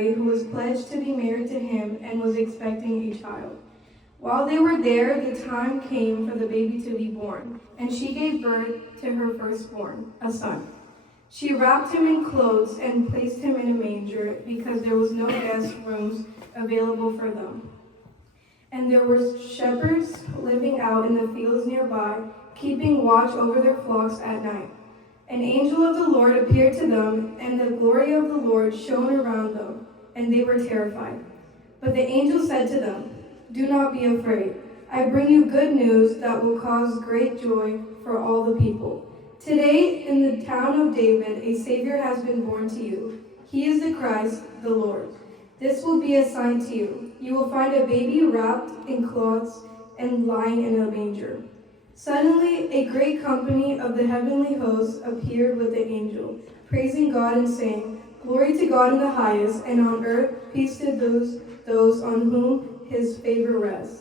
Mary, who was pledged to be married to him and was expecting a child. While they were there, the time came for the baby to be born, and she gave birth to her firstborn, a son. She wrapped him in clothes and placed him in a manger because there was no guest rooms available for them. And there were shepherds living out in the fields nearby, keeping watch over their flocks at night. An angel of the Lord appeared to them, and the glory of the Lord shone around them, and they were terrified. But the angel said to them, "Do not be afraid. I bring you good news that will cause great joy for all the people. Today, in the town of David, a Savior has been born to you. He is the Christ, the Lord. This will be a sign to you. You will find a baby wrapped in cloths and lying in a manger." Suddenly, a great company of the heavenly hosts appeared with the angel, praising God and saying, "Glory to God in the highest, and on earth peace to those on whom his favor rests."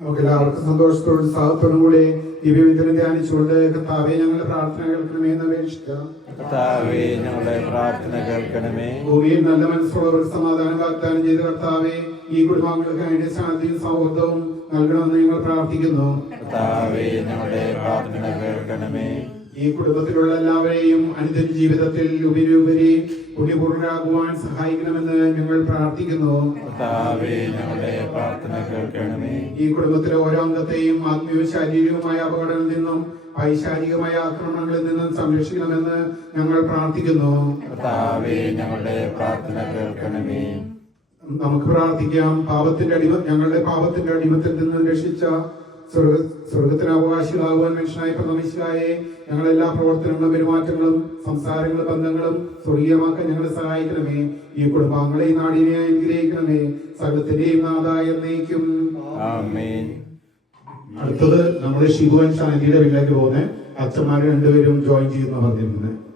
നമുക്കെല്ലാവർക്കും സന്തോഷത്തോടും ഉത്സാഹത്തോടും കൂടെ ദിവ്യവിതരണം ധ്യാനിച്ചുകൊണ്ട് കർത്താവേ ഞങ്ങളുടെ പ്രാർത്ഥന കേൾക്കണമേ എന്ന് അപേക്ഷിക്കാം. കർത്താവേ ഞങ്ങളുടെ പ്രാർത്ഥന കേൾക്കണമേ. ഭൂമിയിൽ നല്ല മനസ്സുള്ളവർ സമാധാനം വാഗ്ദാനം ചെയ്ത കർത്താവേ, ഈ കുടുംബാംഗങ്ങൾക്ക് വേണ്ടി ശാന്തിയും സൗഹൃദവും നൽകണമെന്ന് ഞങ്ങൾ പ്രാർത്ഥിക്കുന്നു. കർത്താവേ ഞങ്ങളുടെ പ്രാർത്ഥന കേൾക്കണമേ. ഈ കുടുംബത്തിലുള്ള എല്ലാവരെയും അനുദിന ജീവിതത്തിൽ ഉപരി പുണ്യപൂർണ്ണരാകുവാൻ സഹായിക്കണമെന്ന് ഞങ്ങൾ പ്രാർത്ഥിക്കുന്നു. കർത്താവേ ഞങ്ങളുടെ പ്രാർത്ഥന കേൾക്കണമേ. ഈ കുടുംബത്തിലെ ഓരോ അംഗത്തെയും ആത്മീയവും ശാരീരികവുമായ അപകടങ്ങളിൽ നിന്നും പൈശാചികമായ ആക്രമണങ്ങളിൽ നിന്നും സംരക്ഷിക്കണമെന്ന് ഞങ്ങൾ പ്രാർത്ഥിക്കുന്നു. കർത്താവേ ഞങ്ങളുടെ പ്രാർത്ഥന കേൾക്കണമേ. നമുക്ക് പ്രാർത്ഥിക്കാം. ഞങ്ങളുടെ പാപത്തിന്റെ അടിമത്തിൽ നിന്ന് രക്ഷിച്ച സ്വർഗത്തിന് അവകാശികളാകുവാൻ മനുഷ്യനായ പ്രഥമിശിഹായെ ഞങ്ങളെല്ലാ പ്രവർത്തനങ്ങളും പെരുമാറ്റങ്ങളും സംസാരങ്ങളും ബന്ധങ്ങളും സ്വർഗീയമാക്കാൻ ഞങ്ങളെ സഹായിക്കണമേ. ഈ കുടുംബാംഗങ്ങളെ ഈ നാടിനെ അനുഗ്രഹിക്കണമേ. സകലത്തിന്റെയും നാഥായ എന്നേക്കും ആമേൻ. അടുത്തത് നമ്മുടെ ഷിബുവൻ ശാന്തിയുടെ വീട്ടിലേക്ക് പോകുന്നത് അച്ഛന്മാർ രണ്ടുപേരും ജോയിൻ ചെയ്യുന്ന പറഞ്ഞിരുന്നത്.